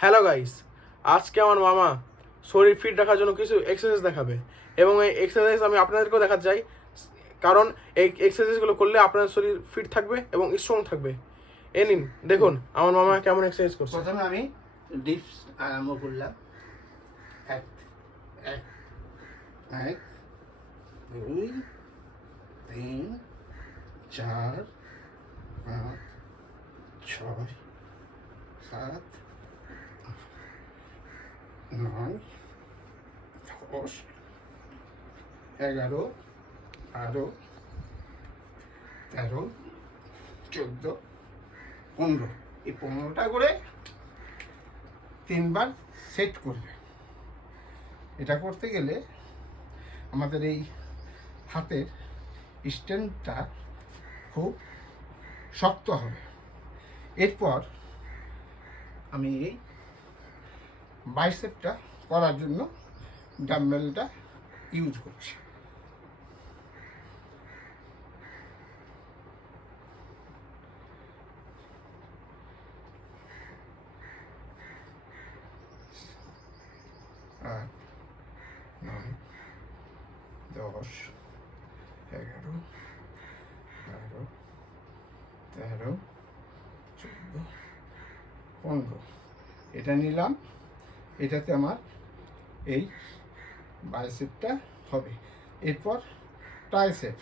Hello guys, আজকে আমার মামা শরীর ফিট রাখার জন্য কিছু এক্সারসাইজ দেখাবে এবং এই এক্সারসাইজ আমি আপনাদেরকেও দেখাতে চাই, কারণ এই এক্সারসাইজগুলো করলে আপনার শরীর ফিট থাকবে এবং স্ট্রং থাকবে। এ নিন দেখুন আমার মামা কেমন এক্সারসাইজ করছে। প্রথমে আমি ডিপস আরম্ভ করলাম। এক এক এক দুই তিন চার পাঁচ ছয় সাত নয় 10 11 12 13 14 15 এই 15টা করে 3বার সেট করবে। এটা করতে গেলে আমাদের এই হাতের স্ট্রেংথটা খুব শক্ত হবে। এরপর আমি এই বাইসেপটা করার জন্য ডাম্বেলটা ইউজ করছি। আট 9 10 11 12 13 14 15 এটা নিলাম। এটাতে আমার এই বাইসেপটা হবে। এরপর ট্রাইসেপ।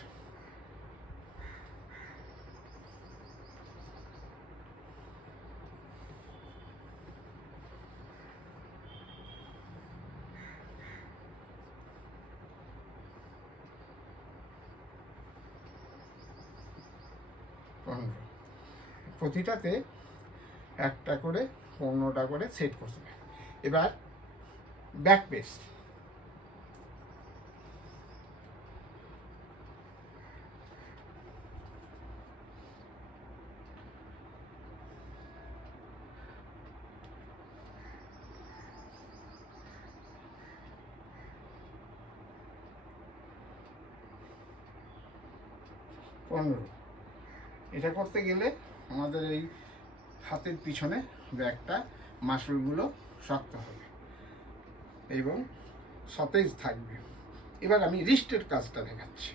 প্রতিটাতে একটা করে 15টা করে সেট করতে হবে। এবার ব্যাক পেস। এটা করতে গেলে আমাদের এই হাতের পিছনে ব্যাকটা মাসলগুলো শক্ত হবে এবং সতেজ থাকবে। এবার আমি রিস্টের কাজটা দেখাচ্ছি।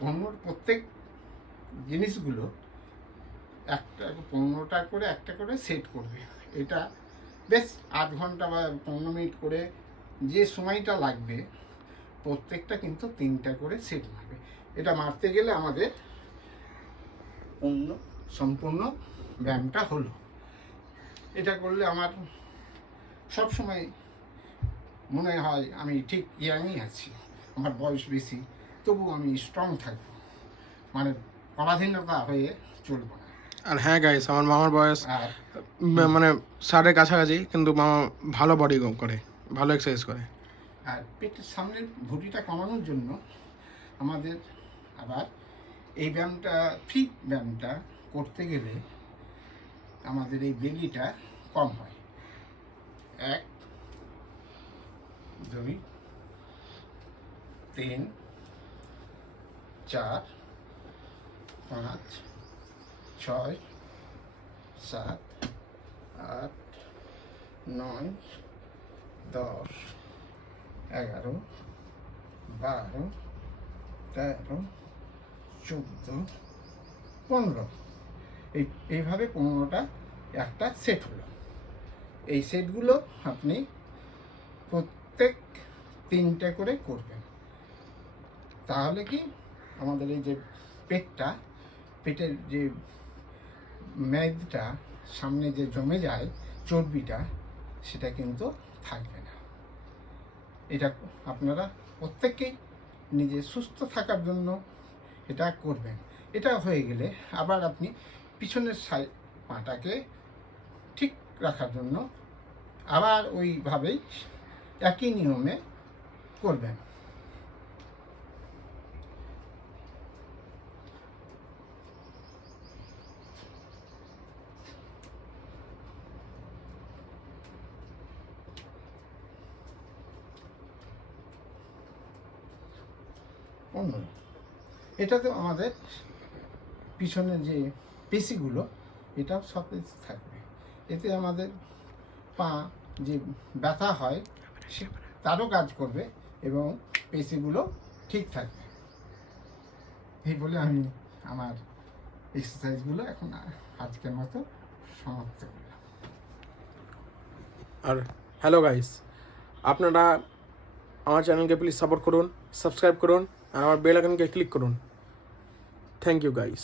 পনেরোর প্রত্যেক জিনিসগুলো একটা 15টা করে একটা করে সেট করবে। এটা বেশ 8 ঘন্টা বা 15 মিনিট করে যে সময়টা লাগবে, প্রত্যেকটা কিন্তু 3টা করে সেট মারবে। এটা মারতে গেলে আমাদের সম্পূর্ণ ব্যায়ামটা হলো। এটা করলে আমার সব সময় মনে হয় আমি ঠিক ইয়াংই আছি, আমার বয়স বেশি, তবু আমি স্ট্রং থাকবো, মানে পরাধীনতা হয়ে চলবো না। আর হ্যাঁ গাইস, আমার মামার বয়স আর মানে 60-এর কাছাকাছি, কিন্তু মামা ভালো বডি করে, ভালো এক্সারসাইজ করে। আর পেটের সামনের ভুঁড়িটা কমানোর জন্য আমাদের আবার এই ব্যায়ামটা, ফিট ব্যায়ামটা করতে গেলে আমাদের এই বেলিটা কম হয়। 1 2 3 4 5 6 7 8 9 10 11 12 13 14 15 এইভাবে 15টা একটা সেট হলো। এই সেটগুলো আপনি প্রত্যেক 3টে করে করবেন। তাহলে কি আমাদের এই যে পেটের যে মেদটা সামনে যে জমে যায়, চর্বিটা, সেটা কিন্তু থাকবে না। এটা আপনারা প্রত্যেকেই নিজে সুস্থ থাকার জন্য এটা করবেন। এটা হয়ে গেলে আবার আপনি পিছনের পাটাকে ঠিক রাখার জন্য আবার ওইভাবেই একই নিয়মে করবেন। 15। এটাতে আমাদের পিছনে যে পেশিগুলো এটাও সতেজ থাকবে। এতে আমাদের পা যে ব্যথা হয় তারও কাজ করবে এবং পেশিগুলো ঠিক থাকবে। এই বলে আমি আমার এক্সারসাইজগুলো এখন আজকের মতো সমাপ্ত করলাম। আর হ্যালো গাইস, আপনারা আমার চ্যানেলকে প্লিজ সাপোর্ট করুন, সাবস্ক্রাইব করুন আর আমার বেল আইকনকে ক্লিক করুন। Thank you guys.